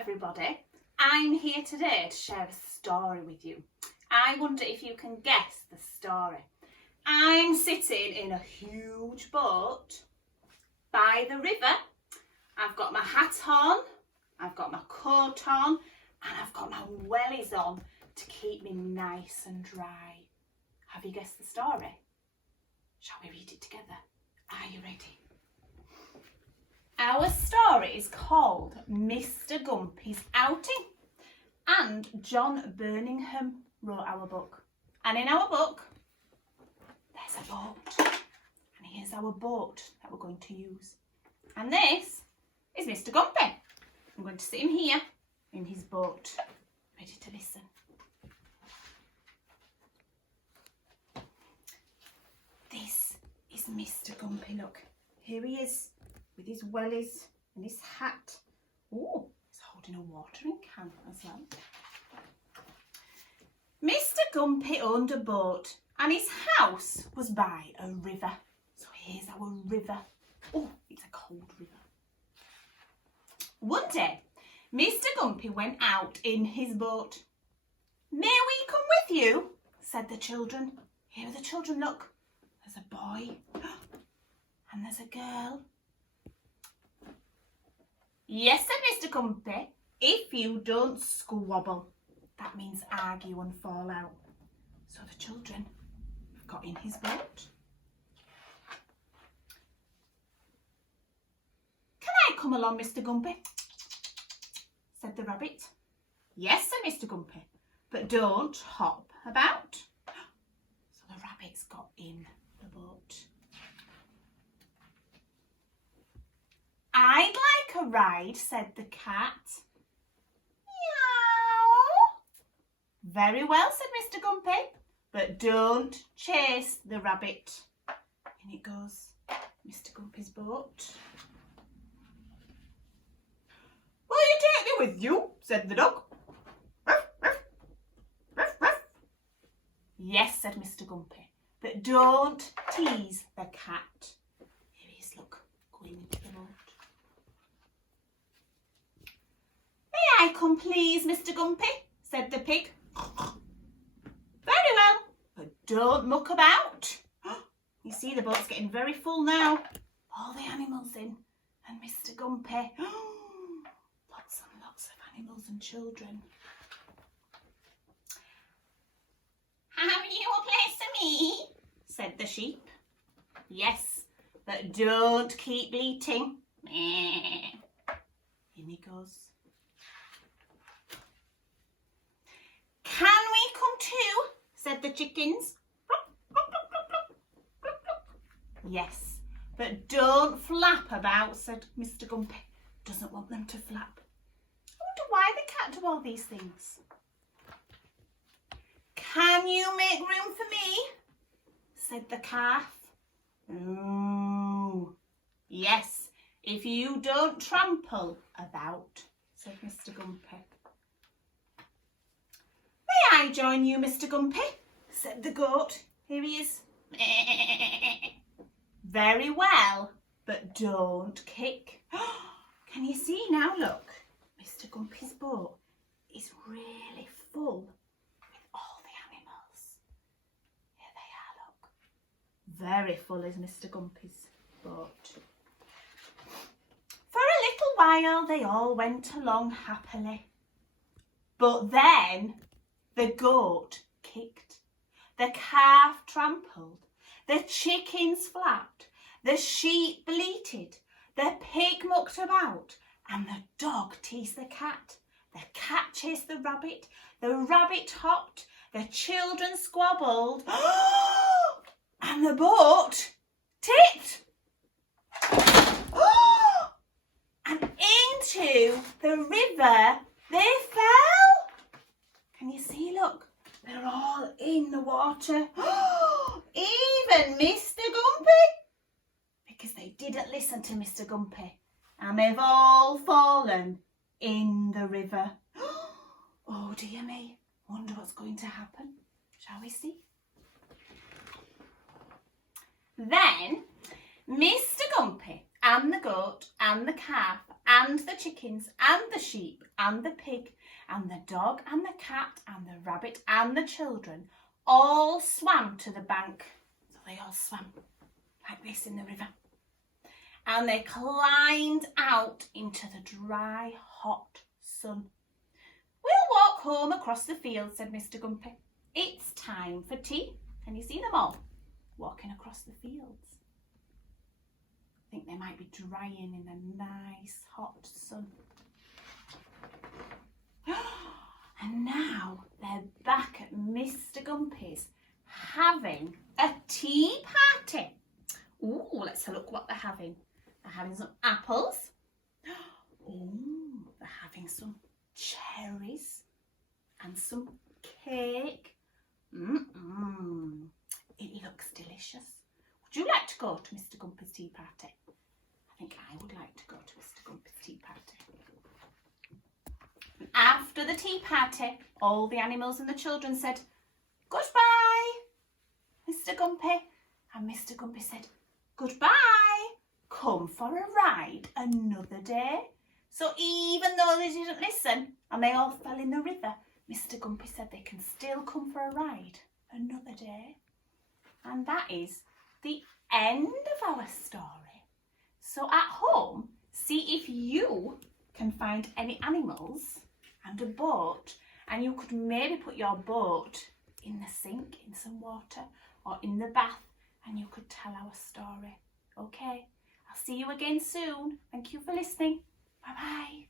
everybody, I'm here today to share a story with you. I wonder if you can guess the story. I'm sitting in a huge boat by the river. I've got my hat on, I've got my coat on, and I've got my wellies on to keep me nice and dry. Have you guessed the story? Shall we read it together? Are you ready? Our story is called Mr. Gumpy's Outing, and John Birmingham wrote our book. And in our book, there's a boat. And here's our boat that we're going to use. And this is Mr. Gumpy. I'm going to sit him here in his boat, ready to listen. This is Mr. Gumpy, look. Here he is with his wellies and his hat. Oh, he's holding a watering can as well. Mr. Gumpy owned a boat and his house was by a river. So here's our river. Oh, it's a cold river. One day, Mr. Gumpy went out in his boat. "May we come with you?" said the children. Here are the children, look. There's a boy and there's a girl. "Yes," said Mr. Gumpy, "if you don't squabble." That means argue and fall out. So the children have got in his boat. "Can I come along, Mr. Gumpy?" said the rabbit. "Yes," said Mr. Gumpy, "but don't hop about." So the rabbits got in the boat. "I'd like a ride," said the cat. "Meow." "Very well," said Mr. Gumpy, "but don't chase the rabbit." In it goes Mr. Gumpy's boat. "Will you take me with you?" said the dog. "Ruff, ruff, ruff, ruff." "Yes," said Mr. Gumpy, "but don't tease the cat." Here he is, look, going into the boat. "May I come, please, Mr. Gumpy?" said the pig. "Very well, but don't muck about." You see, the boat's getting very full now. All the animals in, and Mr. Gumpy. Lots and lots of animals and children. "Have you a place for me?" said the sheep. "Yes, but don't keep bleating." In he goes. "Can we come too?" said the chickens. "Yes, but don't flap about," said Mr. Gumpy. Doesn't want them to flap. I wonder why the cat do all these things. "Can you make room for me?" said the calf. "Ooh, yes, if you don't trample about," said Mr. Gumpy. "May I join you, Mr. Gumpy?" said the goat. Here he is. "Very well, but don't kick." Can you see now? Look, Mr. Gumpy's boat is really full with all the animals. Here they are, look. Very full is Mr. Gumpy's boat. For a little while they all went along happily. But then the goat kicked, the calf trampled, the chickens flapped, the sheep bleated, the pig mucked about, and the dog teased the cat. The cat chased the rabbit hopped, the children squabbled, and the boat tipped and into the river they fell. Can you see? Look, they're all in the water. Even Mr. Gumpy, because they didn't listen to Mr. Gumpy, and they've all fallen in the river. Oh dear me, wonder what's going to happen. Shall we see? Then Mr. Gumpy and the goat and the calf and the chickens and the sheep and the pig and the dog and the cat and the rabbit and the children all swam to the bank. So they all swam like this in the river. And they climbed out into the dry, hot sun. We'll walk home across the field, said Mr. Gumpy. It's time for tea. Can you see them all walking across the fields? I think they might be drying in the nice hot sun. And now they're back at Mr. Gumpy's having a tea party. Ooh, let's have a look what they're having. They're having some apples. Oh, they're having some cherries and some cake. It looks delicious. Would you like to go to Mr. Gumpy's tea party? I think I would like to go to Mr. Gumpy's tea party. After the tea party, all the animals and the children said, "Goodbye, Mr. Gumpy." And Mr. Gumpy said, "Goodbye. Come for a ride another day." So even though they didn't listen and they all fell in the river, Mr. Gumpy said they can still come for a ride another day. And that is the end of our story. So at home, see if you can find any animals and a boat, and you could maybe put your boat in the sink in some water or in the bath, and you could tell our story. Okay, I'll see you again soon. Thank you for listening. Bye bye.